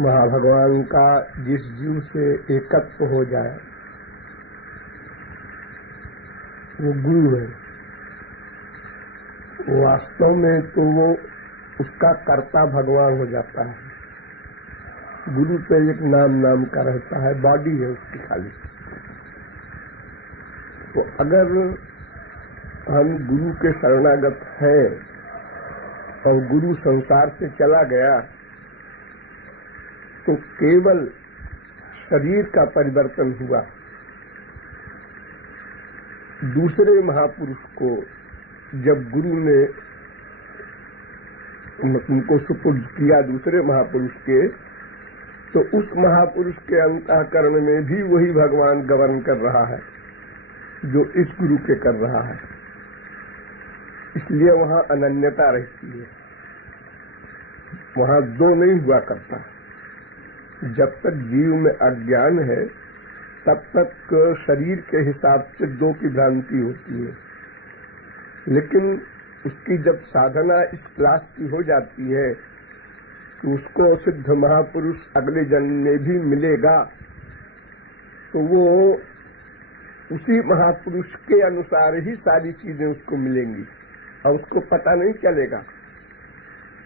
महाभगवान का जिस जीव से एकत्व हो जाए वो गुरु है। वास्तव में तो वो उसका कर्ता भगवान हो जाता है। गुरु तो एक नाम का रहता है, बॉडी है उसकी खाली। तो अगर हम गुरु के शरणागत हैं और गुरु संसार से चला गया तो केवल शरीर का परिवर्तन हुआ। दूसरे महापुरुष को जब गुरु ने उनको सुपुर्द किया दूसरे महापुरुष के, तो उस महापुरुष के अंतःकरण में भी वही भगवान गवर्न कर रहा है जो इस गुरु के कर रहा है। इसलिए वहां अनन्यता रहती है, वहां दो नहीं हुआ करता। जब तक जीव में अज्ञान है तब तक शरीर के हिसाब से दो की भ्रांति होती है, लेकिन उसकी जब साधना इस क्लास की हो जाती है तो उसको सिद्ध महापुरुष अगले जन्म में भी मिलेगा, तो वो उसी महापुरुष के अनुसार ही सारी चीजें उसको मिलेंगी और उसको पता नहीं चलेगा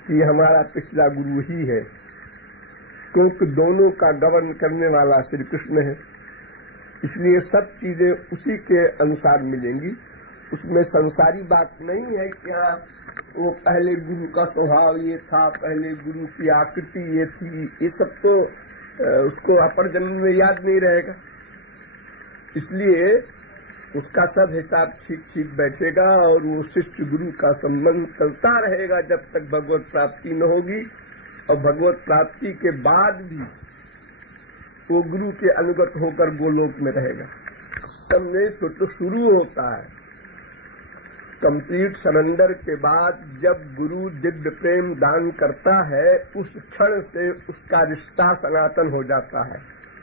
कि हमारा पिछला गुरु ही है, क्योंकि दोनों का गवर्न करने वाला श्री कृष्ण है। इसलिए सब चीजें उसी के अनुसार मिलेंगी। उसमें संसारी बात नहीं है कि हाँ वो पहले गुरु का स्वभाव ये था, पहले गुरु की आकृति ये थी, ये सब तो उसको अपर जन्म में याद नहीं रहेगा। इसलिए उसका सब हिसाब ठीक बैठेगा और वो शिष्य गुरु का संबंध चलता रहेगा जब तक भगवत प्राप्ति न होगी। और भगवत प्राप्ति के बाद भी वो गुरु के अनुगत होकर गोलोक में रहेगा। तब में तो शुरू होता है कंप्लीट सरेंडर के बाद। जब गुरु दिव्य प्रेम दान करता है उस क्षण से उसका रिश्ता सनातन हो जाता है।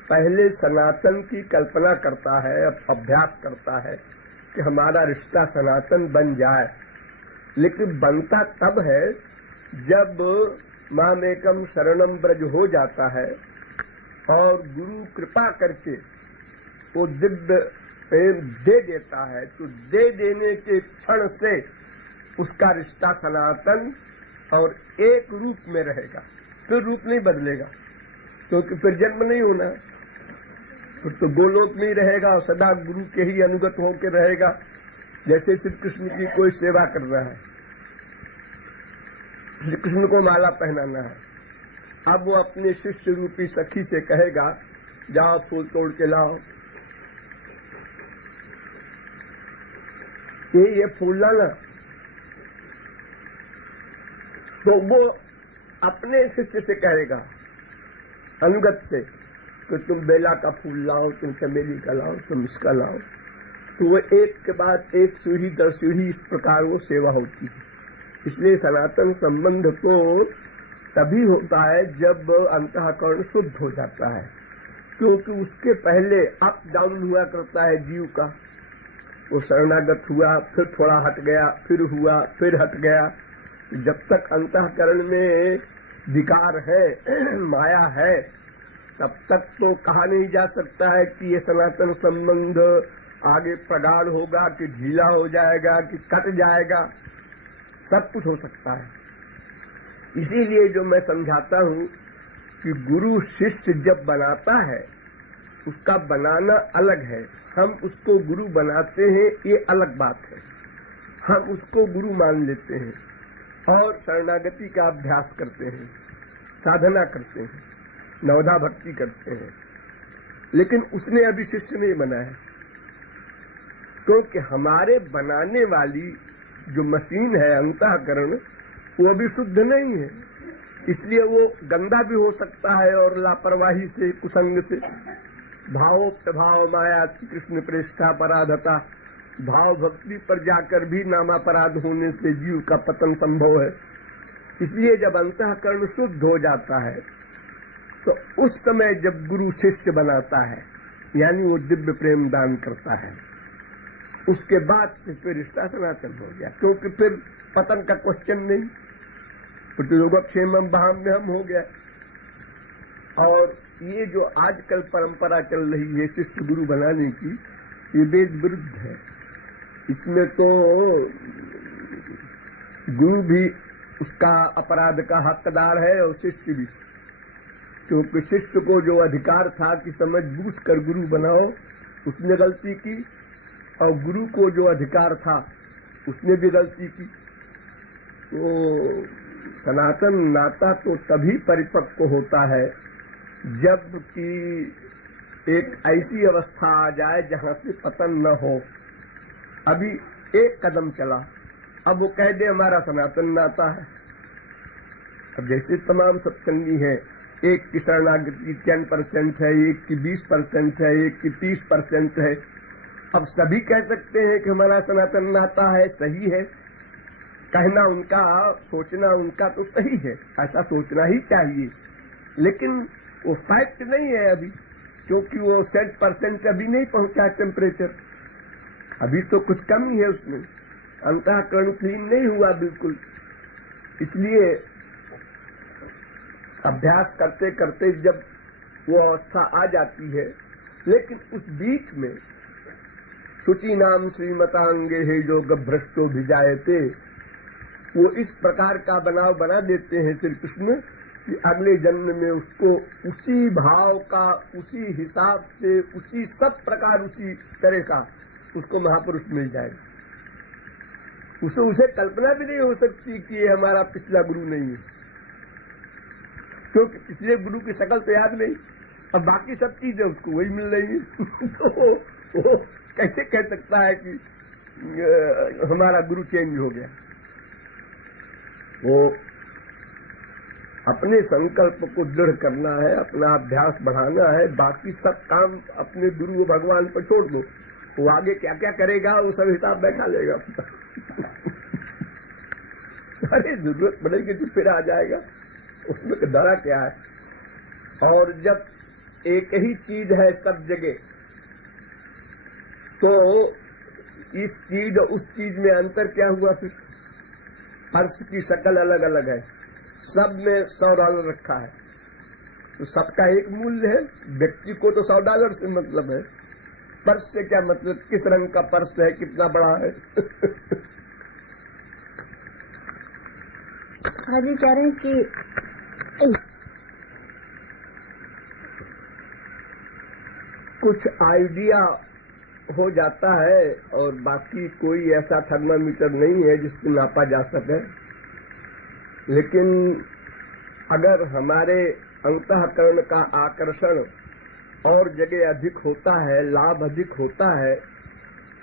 पहले सनातन की कल्पना करता है, अभ्यास करता है कि हमारा रिश्ता सनातन बन जाए, लेकिन बनता तब है जब मामेकम शरणम ब्रज हो जाता है और गुरु कृपा करके वो दिव्य प्रेम दे देता है। तो दे देने के क्षण से उसका रिश्ता सनातन और एक रूप में रहेगा, फिर रूप नहीं बदलेगा, क्योंकि फिर जन्म नहीं होना, फिर तो गोलोक में ही रहेगा और सदा गुरु के ही अनुगत होकर रहेगा। जैसे श्री कृष्ण की कोई सेवा कर रहा है, श्री कृष्ण को माला पहनाना है, अब वो अपने शिष्य रूपी सखी से कहेगा जाओ फूल तोड़ के लाओ, ये फूल लाना, तो वो अपने शिष्य से कहेगा अनुगत से तो तुम बेला का फूल लाओ, तुम चमेली का लाओ, तुम इसका लाओ। तो वो एक के बाद एक सीढ़ी दर सीढ़ी इस प्रकार वो सेवा होती है। इसलिए सनातन संबंध तो तभी होता है जब अंतःकरण शुद्ध हो जाता है, क्योंकि उसके पहले अप डाउन हुआ करता है जीव का। वो शरणागत हुआ, फिर थोड़ा हट गया, फिर हुआ, फिर हट गया। जब तक अंतःकरण में विकार है, माया है, तब तक तो कहा नहीं जा सकता है कि ये सनातन संबंध आगे प्रगाढ़ होगा कि ढीला हो जाएगा कि कट जाएगा। सब कुछ हो सकता है। इसीलिए जो मैं समझाता हूं कि गुरु शिष्य जब बनाता है उसका बनाना अलग है, हम उसको गुरु बनाते हैं ये अलग बात है। हम उसको गुरु मान लेते हैं और शरणागति का अभ्यास करते हैं, साधना करते हैं, नवधा भक्ति करते हैं, लेकिन उसने अभी शिष्य नहीं बनाया, क्योंकि हमारे बनाने वाली जो मशीन है अंतःकरण वो अभी शुद्ध नहीं है। इसलिए वो गंदा भी हो सकता है और लापरवाही से, कुसंग से, भाव प्रभाव माया कृष्ण प्रेष्ठा पराधता, भाव भक्ति पर जाकर भी नामापराध होने से जीव का पतन संभव है। इसलिए जब अंतःकरण शुद्ध हो जाता है तो उस समय जब गुरु शिष्य बनाता है, यानी वो दिव्य प्रेम दान करता है, उसके बाद से फिर रिश्ता सनातन हो गया, क्योंकि फिर पतन का क्वेश्चन नहीं, फिर तो योगक्षेमम बहाम में हम हो गया। और ये जो आजकल परंपरा चल रही है शिष्य गुरु बनाने की, ये वेद विरुद्ध है। इसमें तो गुरु भी उसका अपराध का हकदार है और शिष्य भी, क्योंकि शिष्य को जो अधिकार था कि समझ बूझ कर गुरु बनाओ, उसने गलती की, और गुरु को जो अधिकार था उसने भी गलती की। तो सनातन नाता तो तभी परिपक्व होता है जब कि एक ऐसी अवस्था आ जाए जहां से पतन न हो। अभी एक कदम चला, अब वो कह दे हमारा सनातन नाता है। अब जैसे तमाम सत्संगी हैं, एक की शरणागति 10% है, एक की 20% है, एक की 30% है। अब सभी कह सकते हैं कि हमारा सनातन नाता है, सही है। कहना उनका, सोचना उनका तो सही है, ऐसा सोचना ही चाहिए, लेकिन वो फैक्ट नहीं है अभी, क्योंकि वो 100% अभी नहीं पहुंचा टेम्परेचर, अभी तो कुछ कमी है उसमें, अंतःकरण क्लीन नहीं हुआ बिल्कुल। इसलिए अभ्यास करते करते जब वो अवस्था आ जाती है, लेकिन उस बीच में शुचि नाम श्रीमतांगे है जो गभ्रष्टो भिजायते, वो इस प्रकार का बनाव बना देते हैं श्री कृष्ण कि अगले जन्म में उसको उसी भाव का, उसी हिसाब से, उसी सब प्रकार, उसी तरह का उसको महापुरुष मिल जाएगा। उसे कल्पना भी नहीं हो सकती कि ये हमारा पिछला गुरु नहीं है, क्योंकि पिछले गुरु की शकल तो याद नहीं, और बाकी सब चीजें उसको वही मिल रही है। तो वो कैसे कह सकता है कि हमारा गुरु चेंज हो गया। वो अपने संकल्प को दृढ़ करना है, अपना अभ्यास बढ़ाना है, बाकी सब काम अपने गुरु भगवान पर छोड़ दो। वो आगे क्या क्या करेगा वो सब हिसाब बैठा लेगा। अरे जरूरत पड़ेगी तो फिर आ जाएगा, उसमें डरा क्या है। और जब एक ही चीज है सब जगह, तो इस चीज और उस चीज में अंतर क्या हुआ फिर? पर्स की शक्ल अलग अलग है, सब में $100 रखा है, तो सबका एक मूल्य है। व्यक्ति को तो $100 से मतलब है, पर्स से क्या मतलब, किस रंग का पर्स है, कितना बड़ा है। हाँ जी, कह रहे हैं कि कुछ आइडिया हो जाता है और बाकी कोई ऐसा थर्मामीटर नहीं है जिसको नापा जा सके। लेकिन अगर हमारे अंतःकरण का आकर्षण और जगह अधिक होता है, लाभ अधिक होता है,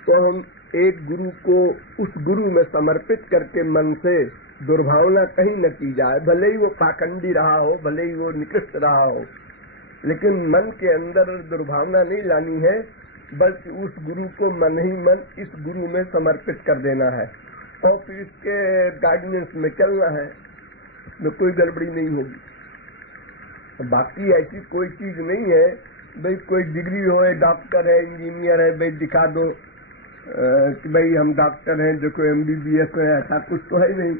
तो हम एक गुरु को उस गुरु में समर्पित करके मन से दुर्भावना कहीं न की जाए, भले ही वो पाखंडी रहा हो, भले ही वो निकृष्ट रहा हो, लेकिन मन के अंदर दुर्भावना नहीं लानी है, बल्कि उस गुरु को मन ही मन इस गुरु में समर्पित कर देना है और फिर इसके गाइडेंस में चलना है, इसमें कोई गड़बड़ी नहीं होगी। बाकी ऐसी कोई चीज नहीं है भाई कोई डिग्री हो, डॉक्टर है, इंजीनियर है, भाई दिखा दो कि भाई हम डॉक्टर हैं, देखो MBBS है, ऐसा कुछ तो है नहीं।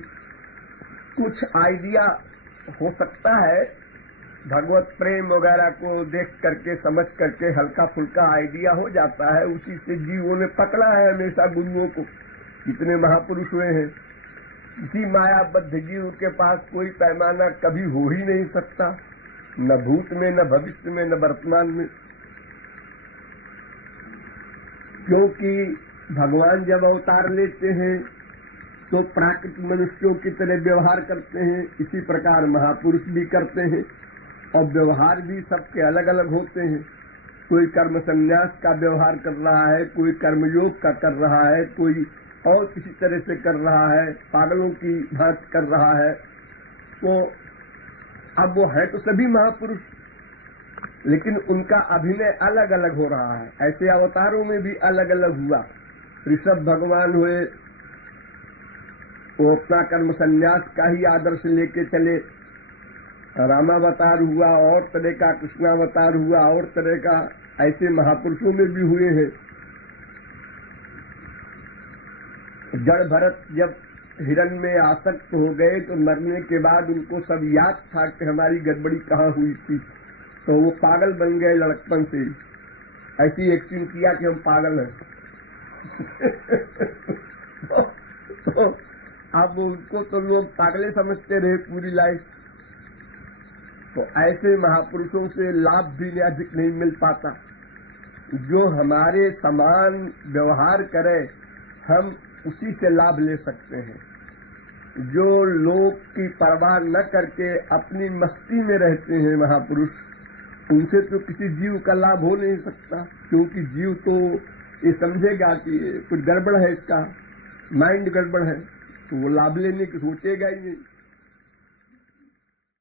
कुछ आइडिया हो सकता है, भगवत प्रेम वगैरह को देख करके, समझ करके हल्का फुल्का आइडिया हो जाता है, उसी से जीवों ने पकड़ा है हमेशा गुरुओं को। कितने महापुरुष हुए हैं, इसी मायाबद्ध जीव के पास कोई पैमाना कभी हो ही नहीं सकता, न भूत में, न भविष्य में, न वर्तमान में, क्योंकि भगवान जब अवतार लेते हैं तो प्राकृतिक मनुष्यों की तरह व्यवहार करते हैं, इसी प्रकार महापुरुष भी करते हैं, और व्यवहार भी सबके अलग अलग होते हैं। कोई कर्म संन्यास का व्यवहार कर रहा है, कोई कर्मयोग का कर रहा है, कोई और किसी तरह से कर रहा है, पागलों की भांति कर रहा है। तो अब वो है तो सभी महापुरुष, लेकिन उनका अभिनय अलग अलग हो रहा है। ऐसे अवतारों में भी अलग अलग हुआ। ऋषभ भगवान हुए, वो अपना कर्म संन्यास का ही आदर्श लेके चले। रामावतार हुआ और तरह का, कृष्णावतार हुआ और तरह का, ऐसे महापुरुषों में भी हुए हैं। जड़ भरत जब हिरण में आसक्त हो गए तो मरने के बाद उनको सब याद था कि हमारी गड़बड़ी कहाँ हुई थी, तो वो पागल बन गए लड़कपन से, ऐसी एक्टिंग किया कि हम पागल हैं। तो अब उनको तो लोग पागले समझते रहे पूरी लाइफ। तो ऐसे महापुरुषों से लाभ भी अधिक नहीं मिल पाता। जो हमारे समान व्यवहार करे हम उसी से लाभ ले सकते हैं। जो लोग की परवाह न करके अपनी मस्ती में रहते हैं महापुरुष, उनसे तो किसी जीव का लाभ हो नहीं सकता, क्योंकि जीव तो ये समझेगा कि कुछ गड़बड़ है, इसका माइंड गड़बड़ है, तो वो लाभ लेने की सोचेगा ही नहीं।